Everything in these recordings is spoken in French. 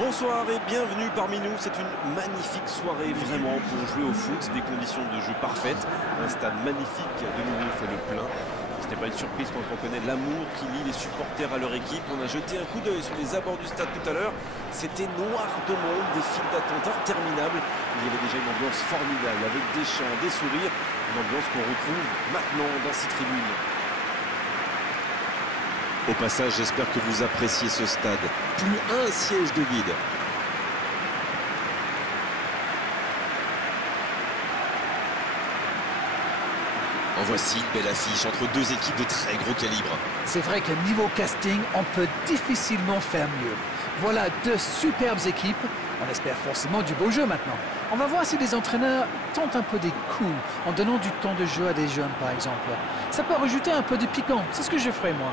Bonsoir et bienvenue parmi nous. C'est une magnifique soirée vraiment pour jouer au foot, des conditions de jeu parfaites, un stade magnifique de nouveau fait le plein. Ce n'est pas une surprise quand on connaît l'amour qui lie les supporters à leur équipe. On a jeté un coup d'œil sur les abords du stade tout à l'heure. C'était noir de monde, des files d'attente interminables. Il y avait déjà une ambiance formidable avec des chants, des sourires, une ambiance qu'on retrouve maintenant dans ces tribunes. Au passage, j'espère que vous appréciez ce stade. Plus un siège de vide. En voici une belle affiche entre deux équipes de très gros calibre. C'est vrai que niveau casting, on peut difficilement faire mieux. Voilà deux superbes équipes. On espère forcément du beau jeu maintenant. On va voir si les entraîneurs tentent un peu des coups en donnant du temps de jeu à des jeunes, par exemple. Ça peut rajouter un peu de piquant. C'est ce que je ferai, moi.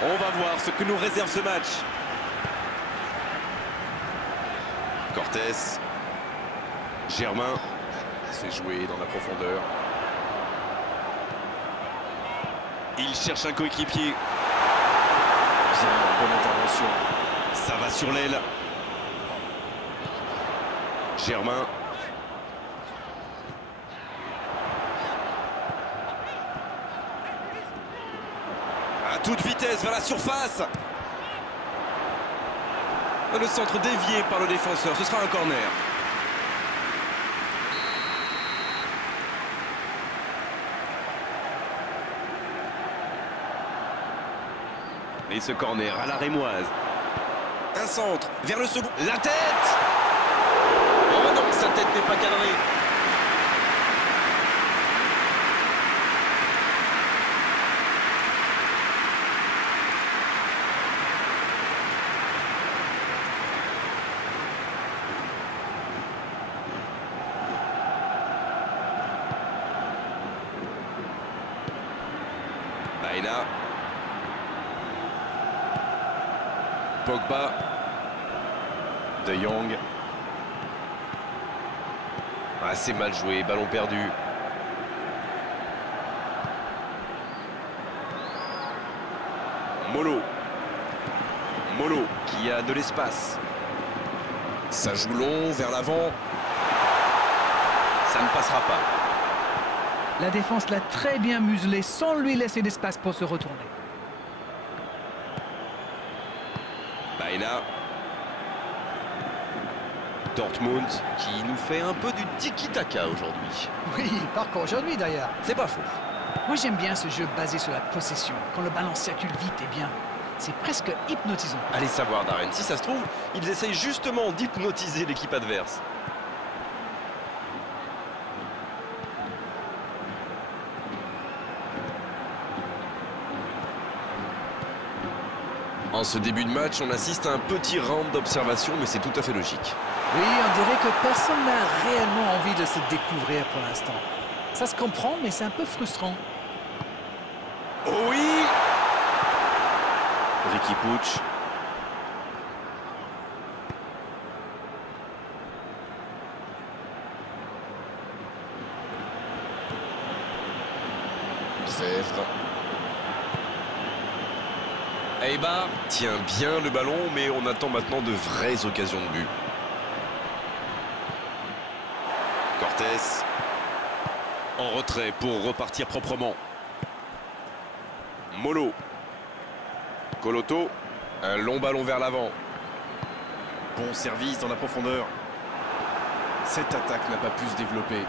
On va voir ce que nous réserve ce match. Cortés. Germain se fait jouer dans la profondeur. Il cherche un coéquipier. Bien, bonne intervention. Ça va sur l'aile. Germain. À toute vitesse vers la surface. Le centre dévié par le défenseur. Ce sera un corner. Et ce corner à la rémoise. Un centre vers le second. La tête. Oh non, sa tête n'est pas cadrée. Baena. Pogba. De Jong. Assez mal joué, ballon perdu. Molo. Molo qui a de l'espace. Ça joue long vers l'avant. Ça ne passera pas. La défense l'a très bien muselé sans lui laisser d'espace pour se retourner. Baena. Dortmund qui nous fait un peu du tiki-taka aujourd'hui. Oui, pas qu'aujourd'hui d'ailleurs. C'est pas faux. Moi j'aime bien ce jeu basé sur la possession, quand le ballon circule vite et bien. C'est presque hypnotisant. Allez savoir, Darren, si ça se trouve, ils essayent justement d'hypnotiser l'équipe adverse. En ce début de match, on assiste à un petit round d'observation, mais c'est tout à fait logique. Oui, on dirait que personne n'a réellement envie de se découvrir pour l'instant. Ça se comprend, mais c'est un peu frustrant. Oh oui. Ricky Puig. Sèvres. Eibar tient bien le ballon, mais on attend maintenant de vraies occasions de but. Cortés. En retrait pour repartir proprement. Molo. Coloto. Un long ballon vers l'avant. Bon service dans la profondeur. Cette attaque n'a pas pu se développer.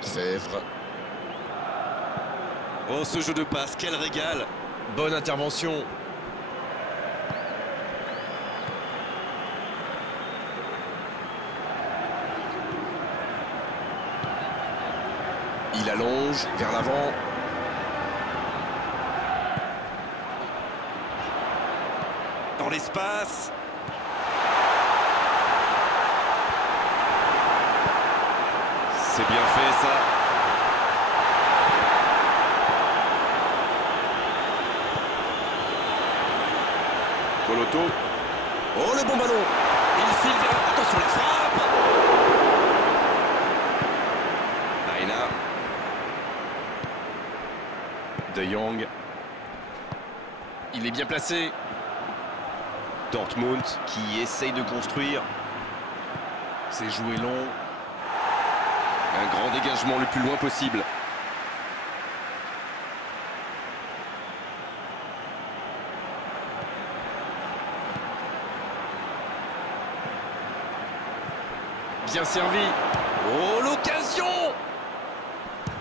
Sèvres. Oh, ce jeu de passe, quel régal. Bonne intervention. Il allonge vers l'avant. Dans l'espace. C'est bien fait ça. Coloto. Oh, le bon ballon. Il file vers... Attention, la frappe. Aina. De Jong. Il est bien placé. Dortmund qui essaye de construire. C'est joué long. Un grand dégagement le plus loin possible. Bien servi. Oh, l'occasion!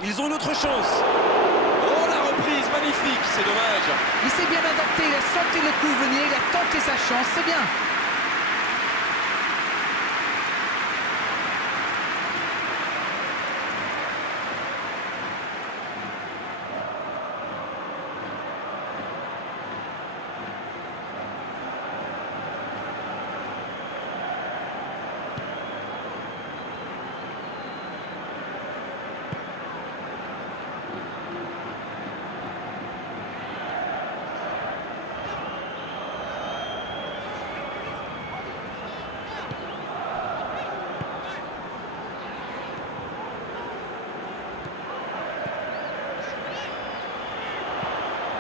Ils ont une autre chance. Oh, la reprise, magnifique, c'est dommage. Il s'est bien adapté, il a senti le coup venir, il a tenté sa chance, c'est bien.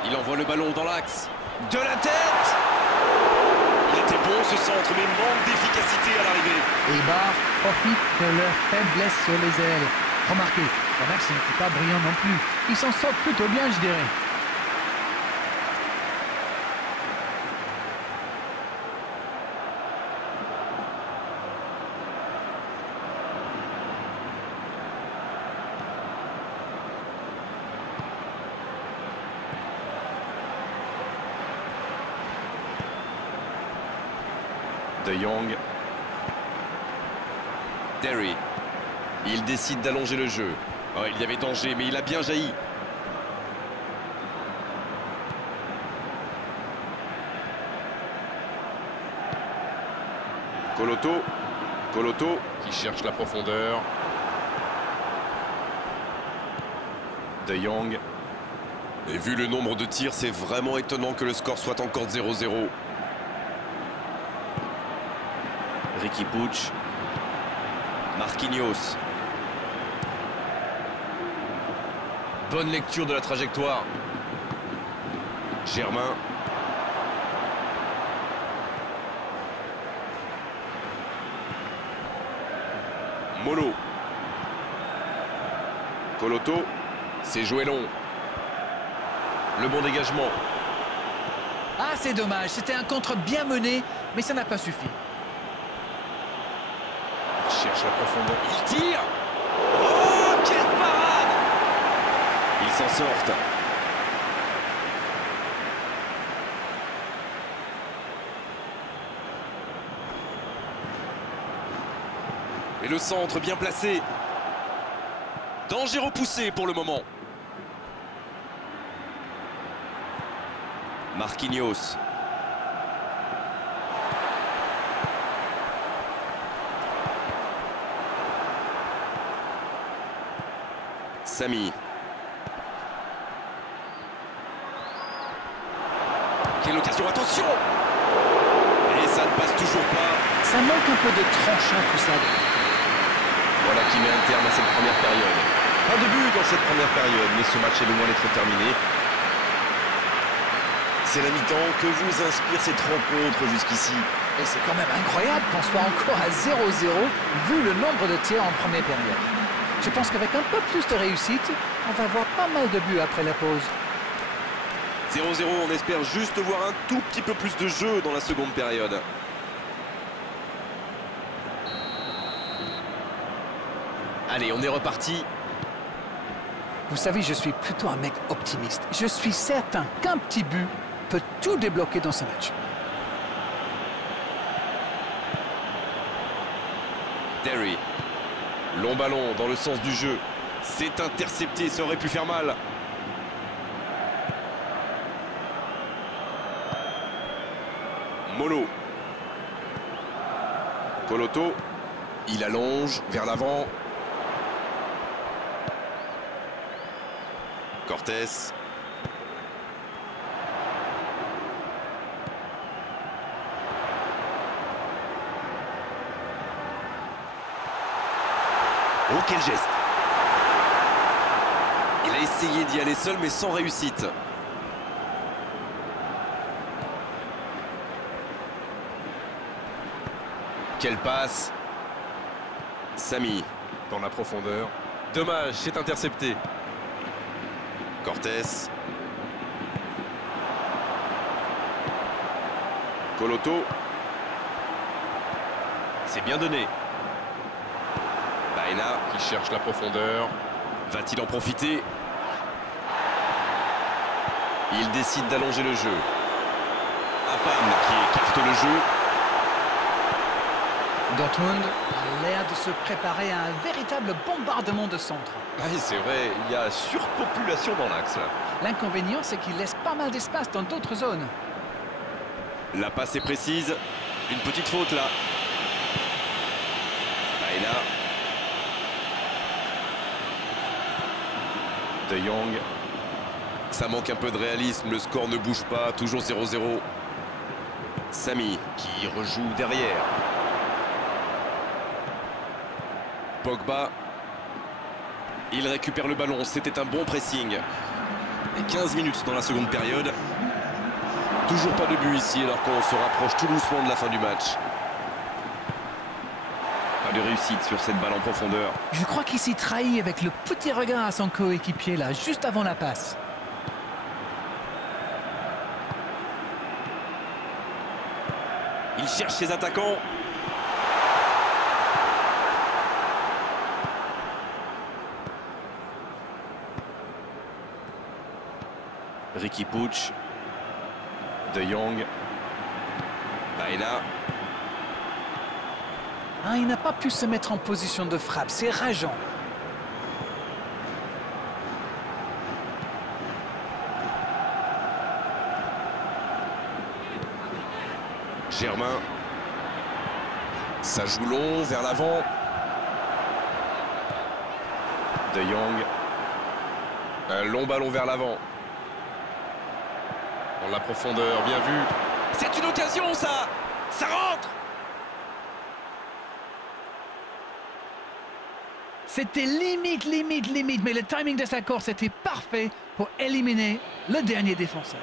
Il envoie le ballon dans l'axe. De la tête! Il était bon ce centre, mais manque d'efficacité à l'arrivée. Et Eibar profite de leur faiblesse sur les ailes. Remarquez, leur axe n'était pas brillant non plus. Ils s'en sortent plutôt bien, je dirais. De Jong. Derry. Il décide d'allonger le jeu. Oh, il y avait danger, mais il a bien jailli. Coloto. Coloto qui cherche la profondeur. De Jong. Et vu le nombre de tirs, c'est vraiment étonnant que le score soit encore 0-0. Riqui Puig. Marquinhos. Bonne lecture de la trajectoire. Germain. Molo. Coloto. C'est joué long. Le bon dégagement. Ah, c'est dommage, c'était un contre bien mené, mais ça n'a pas suffi. Cherche la profondeur. Il tire. Oh, quelle parade! Ils s'en sortent. Et le centre bien placé. Danger repoussé pour le moment. Marquinhos. Samy. Quelle occasion, attention! Et ça ne passe toujours pas. Ça manque un peu de tranchant tout ça. Voilà qui met un terme à cette première période. Pas de but dans cette première période, mais ce match est loin d'être terminé. C'est la mi-temps. Que vous inspire cette rencontre jusqu'ici? Et c'est quand même incroyable qu'on soit encore à 0-0 vu le nombre de tirs en première période. Je pense qu'avec un peu plus de réussite, on va voir pas mal de buts après la pause. 0-0, on espère juste voir un tout petit peu plus de jeu dans la seconde période. Allez, on est reparti. Vous savez, je suis plutôt un mec optimiste. Je suis certain qu'un petit but peut tout débloquer dans ce match. Derry. Long ballon dans le sens du jeu. C'est intercepté, ça aurait pu faire mal. Molo. Coloto. Il allonge vers l'avant. Cortés. Oh, quel geste! Il a essayé d'y aller seul, mais sans réussite. Quelle passe! Samy, dans la profondeur. Dommage, c'est intercepté. Cortés. Coloto. C'est bien donné. Baena qui cherche la profondeur. Va-t-il en profiter? Il décide d'allonger le jeu. Apam qui écarte le jeu. Dortmund a l'air de se préparer à un véritable bombardement de centre. Oui, c'est vrai, il y a surpopulation dans l'axe. L'inconvénient, c'est qu'il laisse pas mal d'espace dans d'autres zones. La passe est précise. Une petite faute là. Baena. De Jong. Ça manque un peu de réalisme, le score ne bouge pas, toujours 0-0. Samy qui rejoue derrière. Pogba. Il récupère le ballon, c'était un bon pressing. Et 15 minutes dans la seconde période. Toujours pas de but ici alors qu'on se rapproche tout doucement de la fin du match. Pas de réussite sur cette balle en profondeur. Je crois qu'il s'y trahit avec le petit regard à son coéquipier là, juste avant la passe. Il cherche ses attaquants. Riqui Puig. De Jong. Baena. Ah, il n'a pas pu se mettre en position de frappe, c'est rageant. Germain. Ça joue long vers l'avant. De Jong. Un long ballon vers l'avant. Dans la profondeur, bien vu. C'est une occasion, ça! Ça rentre! C'était limite, mais le timing de sa course était parfait pour éliminer le dernier défenseur.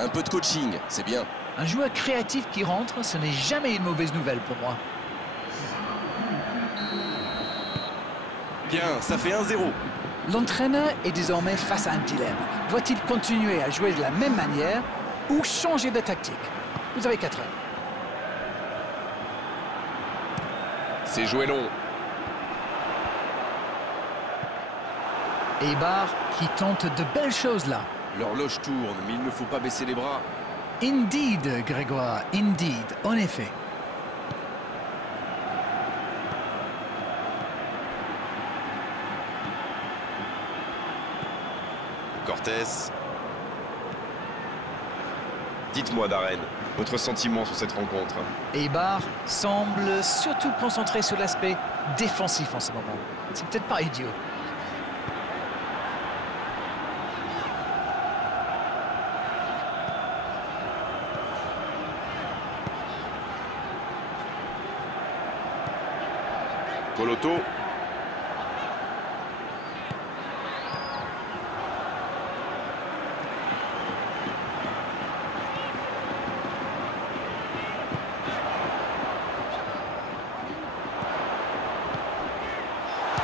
Un peu de coaching, c'est bien. Un joueur créatif qui rentre, ce n'est jamais une mauvaise nouvelle pour moi. Bien, ça fait 1-0. L'entraîneur est désormais face à un dilemme. Doit-il continuer à jouer de la même manière ou changer de tactique? Vous avez 4 heures. C'est joué long. Eibar qui tente de belles choses là. L'horloge tourne, mais il ne faut pas baisser les bras. Indeed, Grégoire, indeed, en effet. Cortés. Dites-moi, Darren, votre sentiment sur cette rencontre. Eibar semble surtout concentré sur l'aspect défensif en ce moment. C'est peut-être pas idiot. Coloto.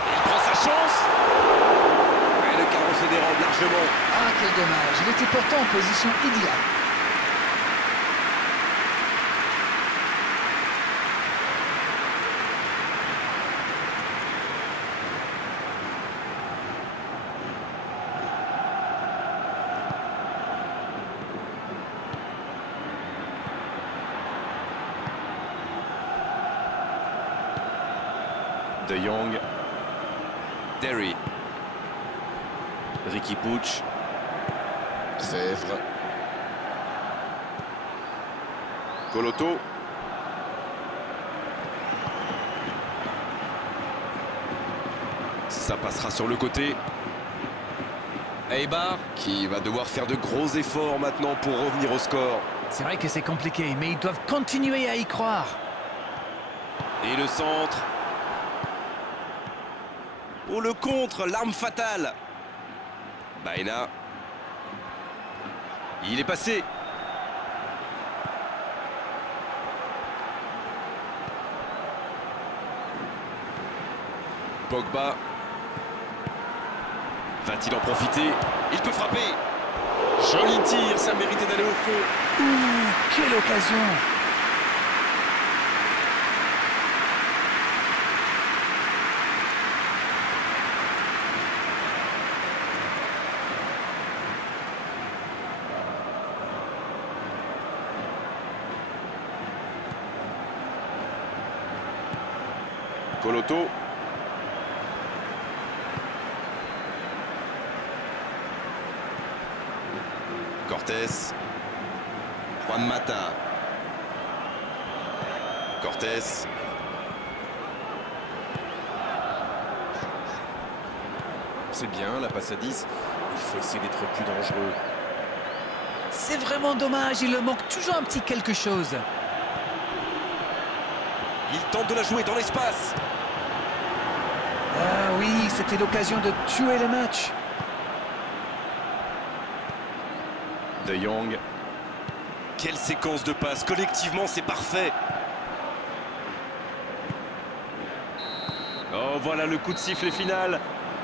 Il prend sa chance. Et le carreau se dérobe largement. largement. Ah, quel dommage. Il était pourtant en position idéale. De Jong. Terry. Riqui Puig. Sèvres. Coloto. Ça passera sur le côté. Eibar qui va devoir faire de gros efforts maintenant pour revenir au score. C'est vrai que c'est compliqué, mais ils doivent continuer à y croire. Et le centre. Oh, le contre, l'arme fatale. Baena. Il est passé. Pogba. Va-t-il en profiter? Il peut frapper. Joli tir, ça méritait d'aller au fond. Ouh, quelle occasion! Coloto. Cortés. Juan Mata. Cortés. C'est bien, la passe à 10. Il faut essayer d'être plus dangereux. C'est vraiment dommage, il leur manque toujours un petit quelque chose. Il tente de la jouer dans l'espace. Ah oui, c'était l'occasion de tuer le match. De Jong. Quelle séquence de passes. Collectivement, c'est parfait. Oh, voilà le coup de sifflet final.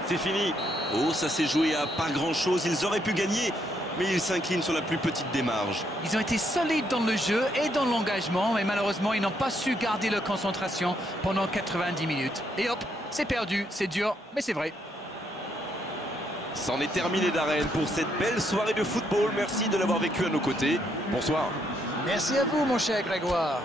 C'est fini. Oh, ça s'est joué à pas grand-chose. Ils auraient pu gagner, mais ils s'inclinent sur la plus petite des marges. Ils ont été solides dans le jeu et dans l'engagement, mais malheureusement, ils n'ont pas su garder leur concentration pendant 90 minutes. Et hop, c'est perdu, c'est dur, mais c'est vrai. C'en est terminé d'Arène pour cette belle soirée de football. Merci de l'avoir vécu à nos côtés. Bonsoir. Merci à vous, mon cher Grégoire.